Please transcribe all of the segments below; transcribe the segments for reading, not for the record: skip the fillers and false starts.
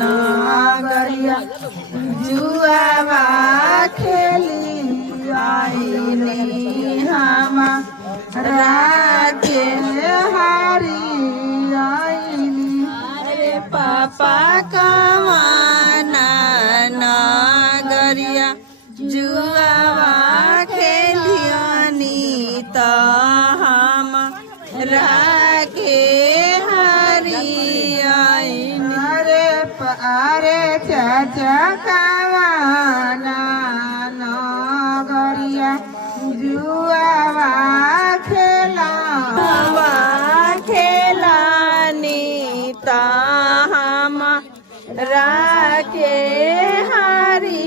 नागरिया जुआवा खेली आईनी हमारा के हारी आईनी। अरे पापा कवाना नागरिया जुआवा खेलियानी तो हमारा के अरे चाचा कवाना नगरिया जुआवा खेलानी ता हमरा के हारी।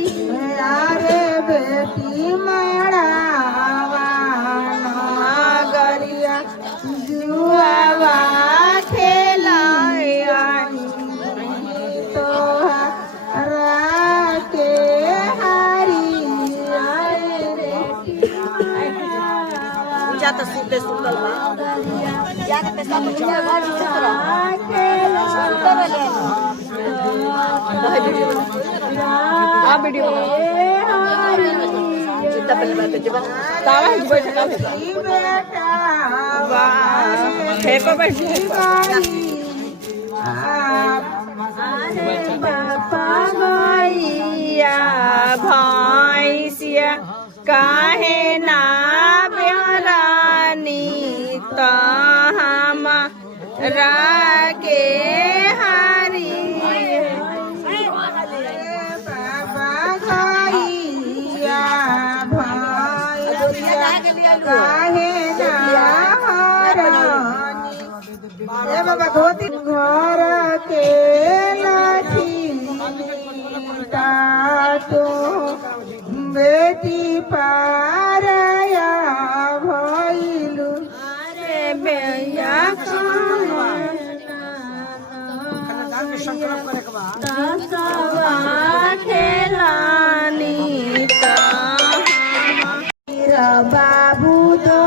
अरे बेटी मड़ावा नगरिया जुआवा तो सुते सुतल बा जाके पे सब चला घर सुतर ले आ वीडियो जितना पहले बात जब तावा ही बैठ का वाह है पर बैठ पापा भैया भैंसिया काहे ना हमरा के हारी। बाबा गैया भैया काहे ना हरानी। ए बाबा धोती घर के लाठी तो बेटी पारया भइलु। अरे बेया खेलानी बाबू दो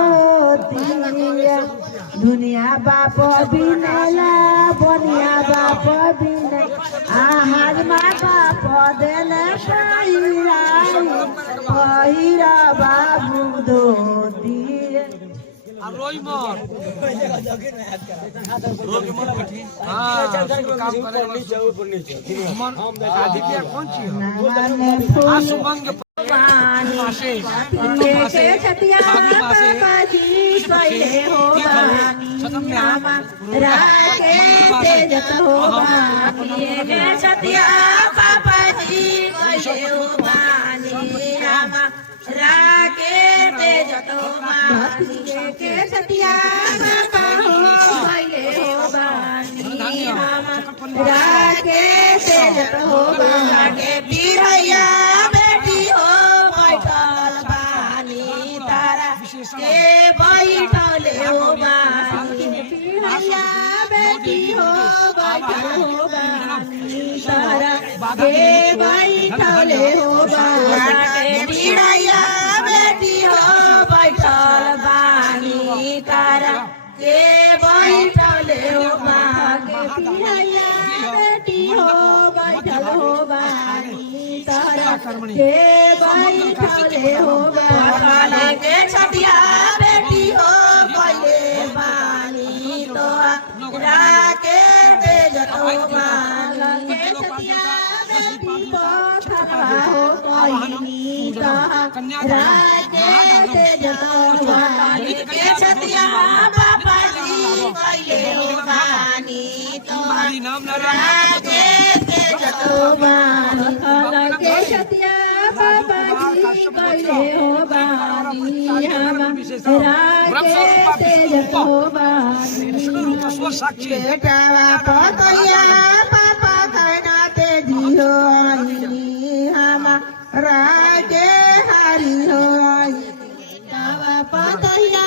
दुनिया बाप बिनला बनिया बाप बिन आहार माँ बाप देले पहिरा बाबू दो रोई मत रोके मत बैठी। हां काम करेगा नीचे ऊपर नीचे मन शादी किया कौन चीज आंसू मांग के पासे के छतिया पापा जी कइले हो बानी हमरा के तेजत हो बानी। के छतिया पापा जी कइले हो बानी हमरा के तेजत हो बानी। के छतिया पापा कइले हो बानी हमरा के तेजत हो बानी। बिरैया बेटी हो बैठल बानी तारा के बैठले हो बानी। बिरैया बेटी हो बैठल हो बानी तारा के बैठले हो बानी। बिरैया बेटी हो बैठल बानी तारा के बैठले हो बानी। बिरैया बेटी हो बैठल हो बानी तारा के बैठले हो बानी। के छतिया बेटी हो कइले बानी तो राके तेजत हो बानी। के छतिया बेटी पथरवा हो कइनी तो राके तेजत हो बानी। के छतिया पापा जी कइले हो बानी तो राके तेजत हो बानी। के छतिया पापा जी कइले हो बानी हमरा के तेजत हो बानी। बेटा पतैया पापा कहना तेजी हो हमरा के हारी हो। पतैया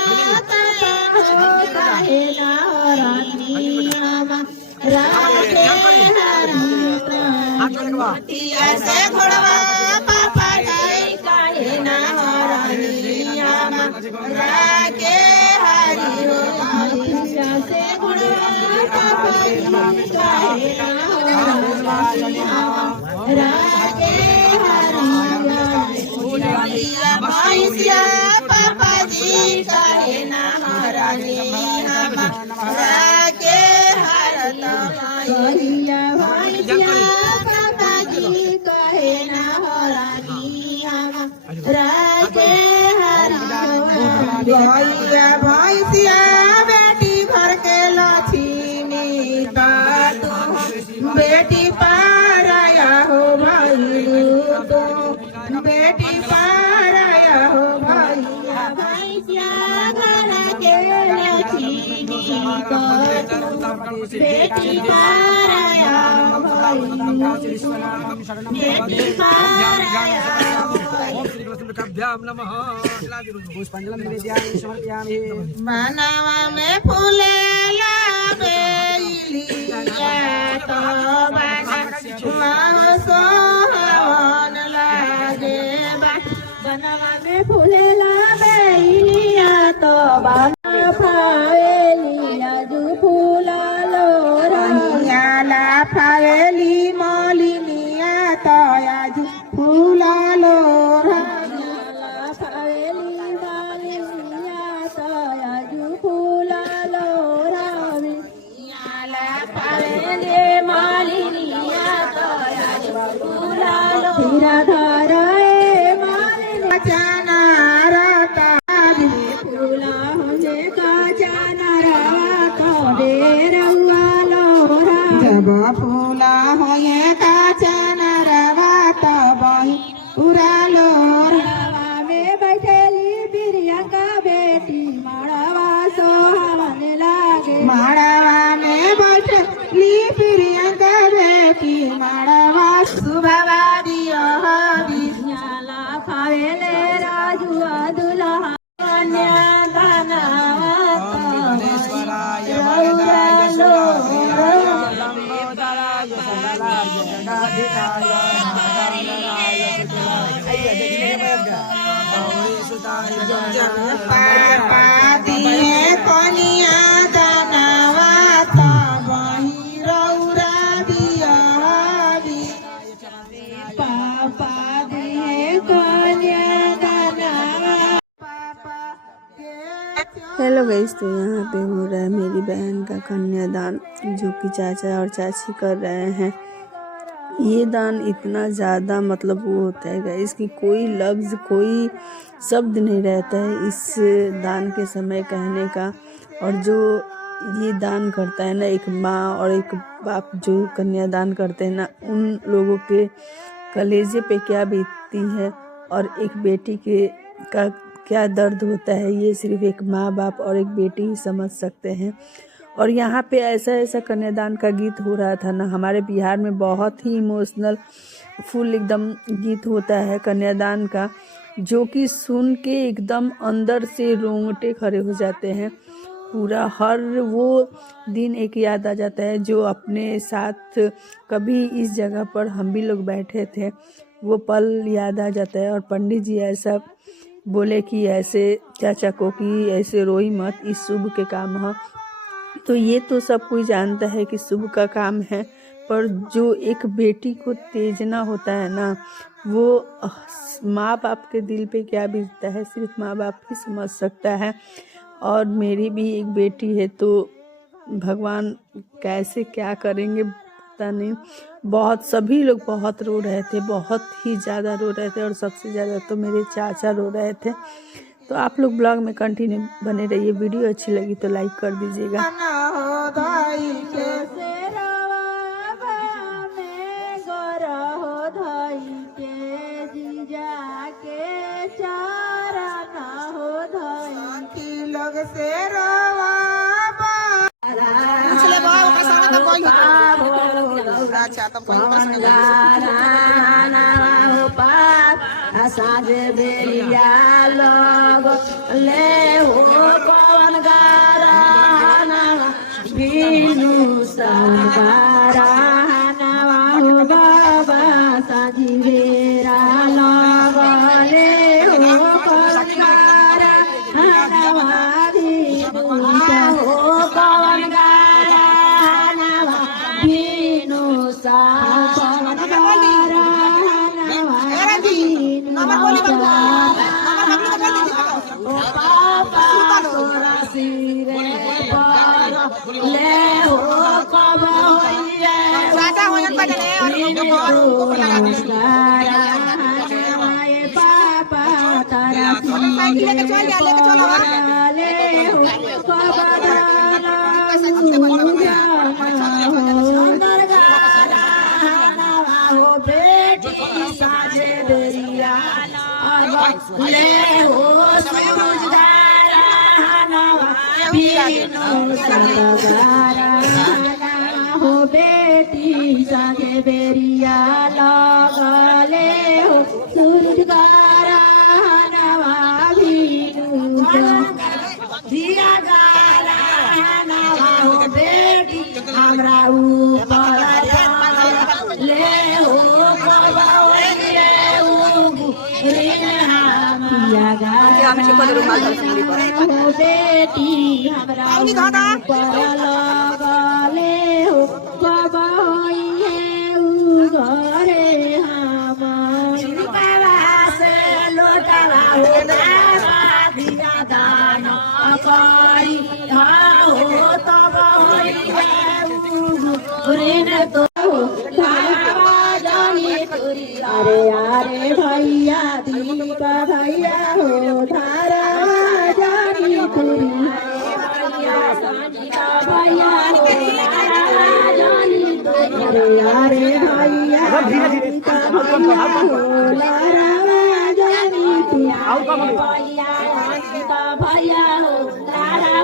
तारा हो काहे ना रानी हमरा के हारी हो। ऐसे घोड़वा पापा काहे ना रानी हमरा के हारी हो। से घोड़वा पापा काहे ना रागे हरिया भैंसिया पापा जी कहे ना रानी हम रागे हरत कहिया भैंसिया पापा जी कहे ना रानी हम रागे हरिया भैंसिया बेटी भर के लक्ष्मी बेटी पाराया हो भाई तो बेटी पाराया हो भैया भैया घर के लक्ष्मी बेटी पाराया भाई बेटी पाराया मनवा में फूले सोहन लागे बनवा में फूलेला बेलिया तो बना फावेलिया जू फूला लो रहिया ला फावेली मोलिनिया तो आज फूला लो रहिया फावेली मोलिनिया तो आज फूला लो रहिया ला फावेली मोलिनिया तो आज फूला लो धीरा धारा जब फूला होए काचन रवा तब पूरा लोरवा में बैठेली प्रियंका बेटी माड़वा सोहवन लागे माड़वा में बैठेली प्रियंका बेटी माड़वा सुबह दियो विज्ञाला खावेले राजू दुल्हा कन्या धनवा कनिया दनवा पापा दिए कनिया दनवा। हेलो गाइस, तो यहाँ पे हो रहा है मेरी बहन का कन्यादान, जो कि चाचा और चाची कर रहे हैं। ये दान इतना ज़्यादा मतलब वो होता है गाइस कि कोई लफ्ज़ कोई शब्द नहीं रहता है इस दान के समय कहने का। और जो ये दान करता है ना, एक माँ और एक बाप जो कन्यादान करते हैं ना, उन लोगों के कलेजे पे क्या बीतती है और एक बेटी के का क्या दर्द होता है, ये सिर्फ एक माँ बाप और एक बेटी ही समझ सकते हैं। और यहाँ पे ऐसा कन्यादान का गीत हो रहा था ना, हमारे बिहार में बहुत ही इमोशनल फुल एकदम गीत होता है कन्यादान का, जो कि सुन के एकदम अंदर से रोंगटे खड़े हो जाते हैं। पूरा हर वो दिन एक याद आ जाता है जो अपने साथ कभी इस जगह पर हम भी लोग बैठे थे, वो पल याद आ जाता है। और पंडित जी ऐसा बोले कि ऐसे चाचा को कि ऐसे रोई मत, इस शुभ के काम है। तो ये तो सब कोई जानता है कि शुभ का काम है, पर जो एक बेटी को तेजना होता है ना, वो माँ बाप के दिल पे क्या बीतता है सिर्फ माँ बाप ही समझ सकता है। और मेरी भी एक बेटी है, तो भगवान कैसे क्या करेंगे पता नहीं। बहुत सभी लोग बहुत रो रहे थे, बहुत ही ज़्यादा रो रहे थे, और सबसे ज़्यादा तो मेरे चाचा रो रहे थे। तो आप लोग ब्लॉग में कंटिन्यू बने रहिए। वीडियो अच्छी लगी तो लाइक कर दीजिएगा। साज बेलिया लोग ले हो पवन गाराना बीनू सगाराना हो बाबा साजी बेरा लोग ले हो पवन गाराना बीनू हो पवन गाराना बीनू सा पापा तोरा सिरे पर ले हो कब होइए पापा तारा सिरे ले हो कब बेटी साजे बेरिया ले हो सूरजगारा बीनू सतगारा हो बेटी साजे बेरिया लगले हो सूरजगारा बीनू दिया गारा हो बेटी हमरा ऊपर ले हो बेटी हमरा लगले हो कब होइए घरे हम से लोटवा दिया दान करी हो तब होइए ऋण तो अरे अरे भैया दीप भैया हो धारा जानी तुरी भैया हो जानी तुरी अरे भैया दीप भैया हो लारा जानी तुरी भैया दीप भैया हो लारा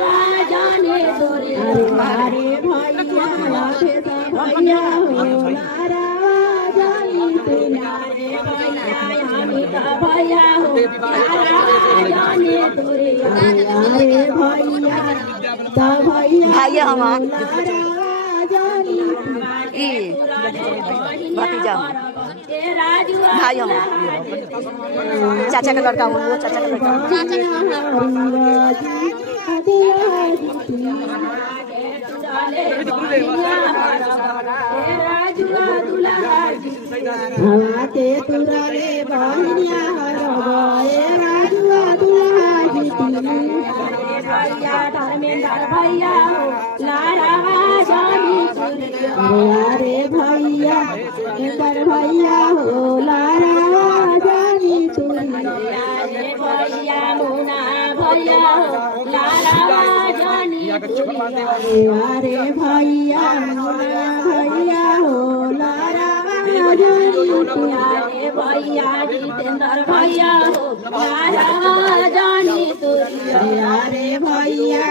जानी तुरी अरे भैया भैया हो लारा भैया हो जाने तोरे अरे भैया हम भतीजा भाई हम चाचा का लड़का हूँ वो चाचा का लड़का हवा के तुराले बहनिया हरवाए राजुआ दुलाजी भैया धर्मेंद्र भैया हो लारा जानी अरे भैया धर्मेंद्र भैया हो लारा जानी अरे भैया मुना भैया हो लारा जानी अरे भैया मुना भैया हो लारा अरे भैया जितेंद्र भैया हो लारा जानी अरे भैया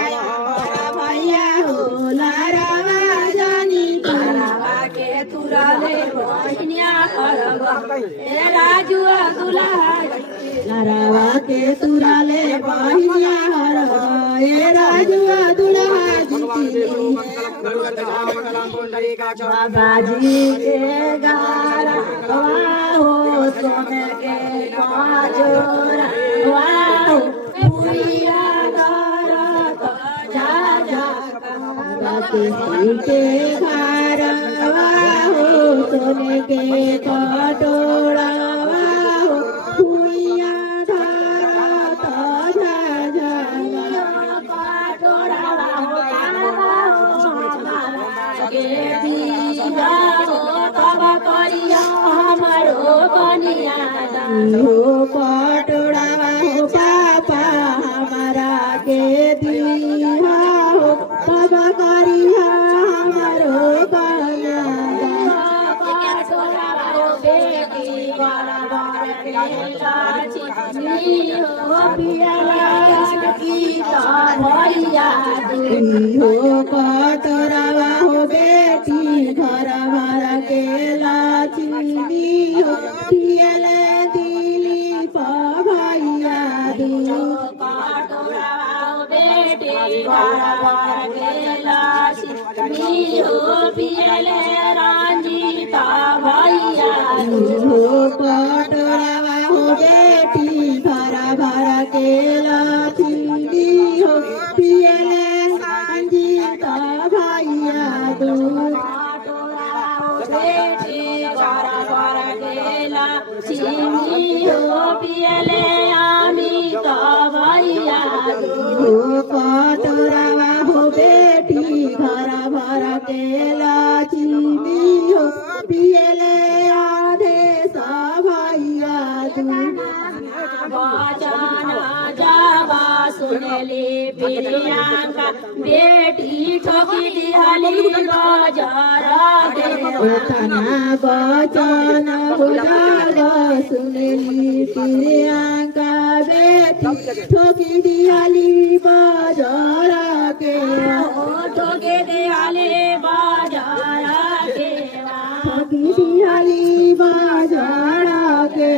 भैया हो लारा जानी के तुराले बहनिया राजुआ दुल्हा के तुराले बहनिया राजुआ दुल्हा बाबाजी के गारा हो सोने के जोरा वाहो पुरिया गारा जा जा बाबाजी के गारा वाहो सोने के कटोरा वाहो पुरिया गारा जा जा कटोरा वाहो हो पटोड़ा हो पापा हमारा के दिया हो तब करिया हमारो कन्या बेटी बराबर के लाची हो पिया गीता भैया हो पटोड़ा हो बेटी घर भर के लाची हो पियले रंजीता भैया हो कटोरा हो बेटी भरा भरा के लाठी हो पियले रंजीता भैया दो कटोरा हो बेटी भरा भरा के केला चीनी हो पियले आमी तो भैया हो कटोरावा हो बेटी भरा भरा केला चीनी हो पियले आधे सा भैया वचन जावा सुनली प्रियंका बेटी ठोकी दिहली बाजार देवतना वचन जावा सुनली प्रियंका बेटी ठोकी दिहली बाजार के ठोकी दिहली बाजार के ठोकी दिहली बाजार के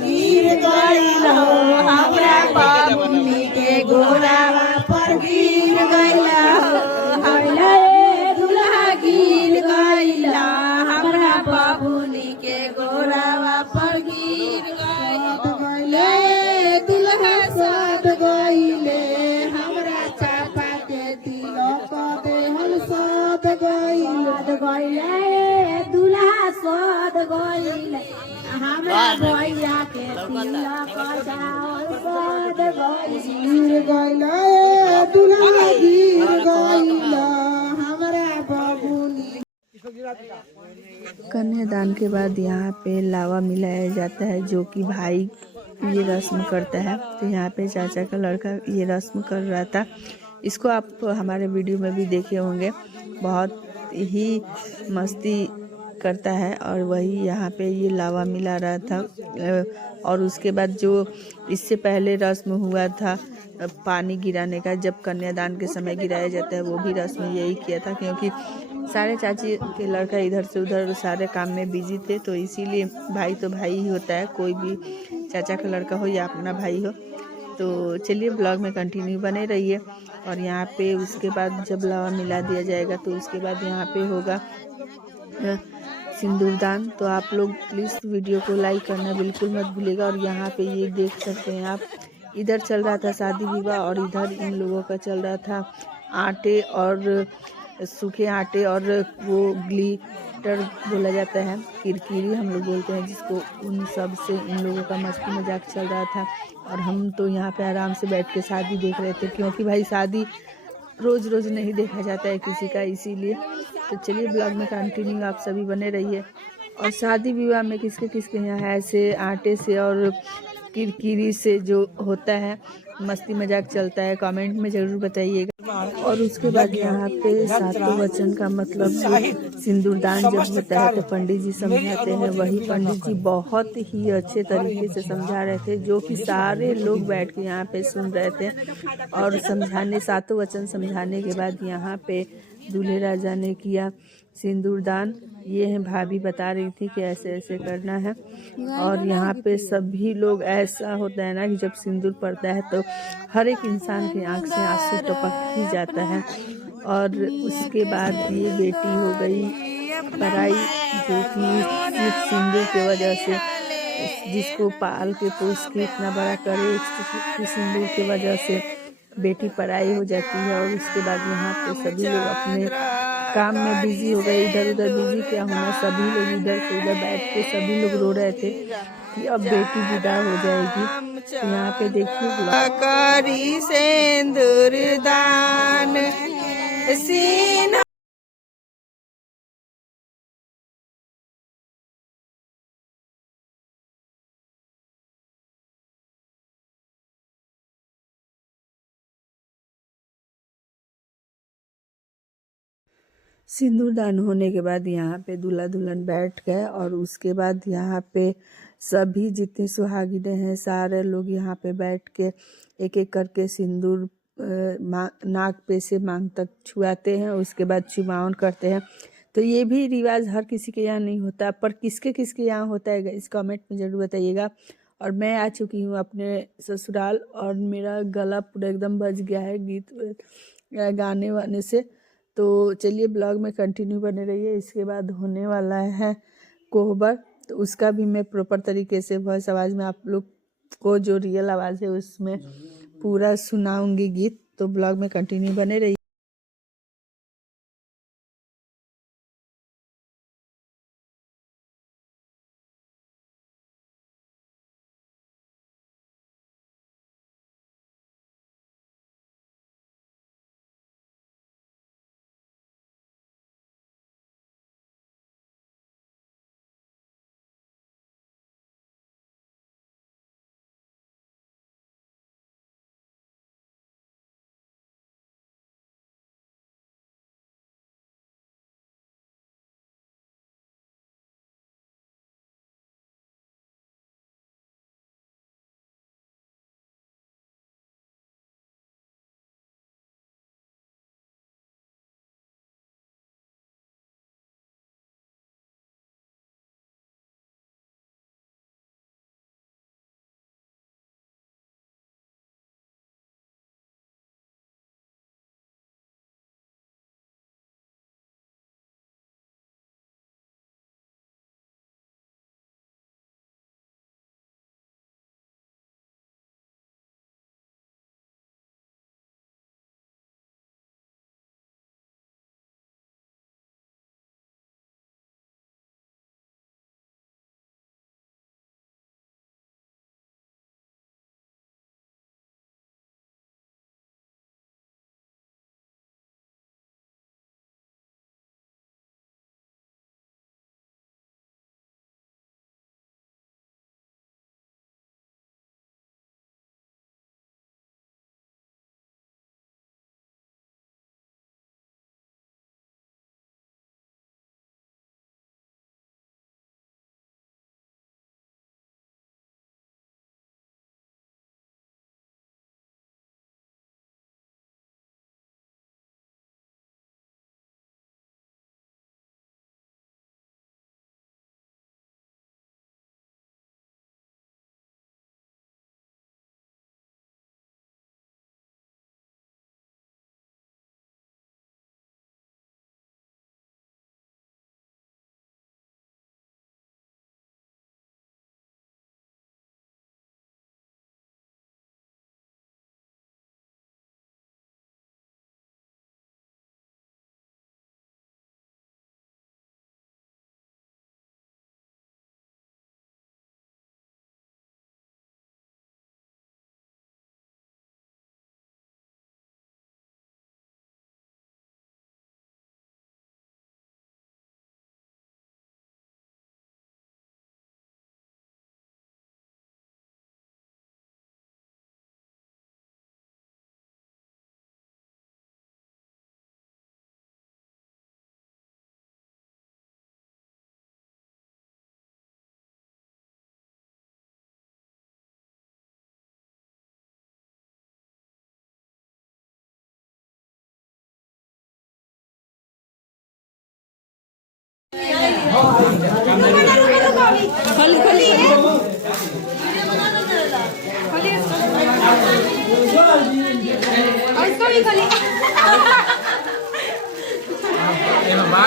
गिर गइल हमरा बाबुनी के गोरावा पर गिर गइला दुल्हा गिर गइला हमरा बाबुनी के गोरावा पर गिर गइले दुल्हा साथ गइले हमरा चापा के तिलक देहल साथ गइले दुल्हा साथ गइले हमरा भैया के तिलक चावल साथ गिर गइले दुल्हा गिर गइला हमरा बाबुनी। कन्यादान के बाद यहाँ पे लावा मिलाया जाता है, जो कि भाई ये रस्म करता है। तो यहाँ पे चाचा का लड़का ये रस्म कर रहा था। इसको आप हमारे वीडियो में भी देखे होंगे, बहुत ही मस्ती करता है। और वही यहाँ पे ये लावा मिला रहा था। और उसके बाद जो इससे पहले रस्म हुआ था पानी गिराने का, जब कन्यादान के समय गिराया जाता है, वो भी रस्म यही किया था। क्योंकि सारे चाची के लड़का इधर से उधर सारे काम में बिजी थे, तो इसीलिए भाई तो भाई ही होता है, कोई भी चाचा का लड़का हो या अपना भाई हो। तो चलिए ब्लॉग में कंटिन्यू बने रहिए। और यहाँ पे उसके बाद जब लावा मिला दिया जाएगा तो उसके बाद यहाँ पे होगा सिंदूरदान। तो आप लोग प्लीज़ वीडियो को लाइक करना बिल्कुल मत भूलिएगा। और यहाँ पे ये देख सकते हैं आप, इधर चल रहा था शादी विवाह और इधर इन लोगों का चल रहा था आटे और सूखे आटे और वो ग्लिटर बोला जाता है, किरकिरी हम लोग बोलते हैं जिसको। उन सब से इन लोगों का मस्ती मजाक चल रहा था। और हम तो यहाँ पे आराम से बैठ के शादी देख रहे थे, क्योंकि भाई शादी रोज़ रोज़ नहीं देखा जाता है किसी का, इसीलिए। तो चलिए ब्लॉग में कंटिन्यू आप सभी बने रहिए। और शादी विवाह में किसके किसके यहाँ ऐसे आटे से और किरकिरी से जो होता है मस्ती मजाक चलता है, कमेंट में ज़रूर बताइएगा। और उसके बाद यहाँ पे सातों वचन का मतलब सिंदूरदान जब होता है तो पंडित जी समझाते हैं। वही पंडित जी बहुत ही अच्छे तरीके से समझा रहे थे, जो कि सारे लोग बैठ के यहाँ पे सुन रहे थे। और समझाने सातों वचन समझाने के बाद यहाँ पे दूल्हे राजा ने किया सिंदूरदान। ये है भाभी बता रही थी कि ऐसे ऐसे करना है। और यहाँ पे सभी लोग, ऐसा होता है ना कि जब सिंदूर पड़ता है तो हर एक इंसान की आंख से आंसू टपक ही जाता है। और उसके बाद ये बेटी हो गई पराई, जो कि सिर्फ सिंदूर की वजह से, जिसको पाल के पोस के इतना बड़ा करे, सिंदूर की वजह से बेटी पराई हो जाती है। और उसके बाद यहाँ पे सभी लोग अपने काम में बिजी हो गए, इधर उधर बिजी क्या होना, सभी लोग इधर से उधर बैठ के सभी लोग रो रहे थे कि अब बेटी विदा हो जाएगी। तो यहाँ पे देखिए करी सिंदूर दान सीना। सिंदूरदान होने के बाद यहाँ पे दूल्हा दुल्हन बैठ गए। और उसके बाद यहाँ पे सभी जितने सुहागिनें हैं सारे लोग यहाँ पे बैठ के एक एक करके सिंदूर नाक पे से मांग तक छुआते हैं, उसके बाद चुमावन करते हैं। तो ये भी रिवाज हर किसी के यहाँ नहीं होता, पर किसके किसके यहाँ होता है इस कमेंट में ज़रूर बताइएगा। और मैं आ चुकी हूँ अपने ससुराल और मेरा गला पूरा एकदम बज गया है गीत गाने वाने से। तो चलिए ब्लॉग में कंटिन्यू बने रहिए। इसके बाद होने वाला है कोहबर, तो उसका भी मैं प्रॉपर तरीके से वॉइस आवाज़ में आप लोग को जो रियल आवाज़ है उसमें पूरा सुनाऊंगी गीत। तो ब्लॉग में कंटिन्यू बने रहिए।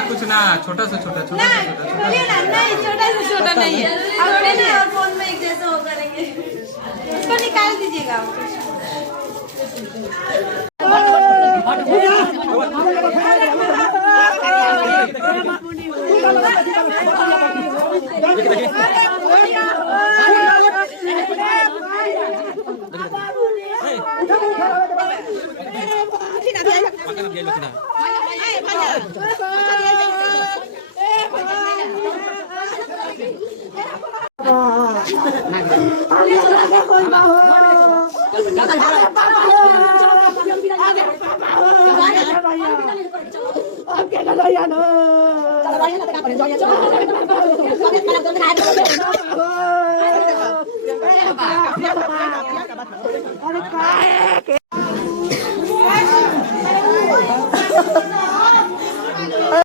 कुछ ना छोटा सा छोटा छोटा नहीं, छोटा से छोटा नहीं है। अब फोन में एक जैसा हो करेंगे, उसको निकाल दीजिएगा। Oke, kalau ya no.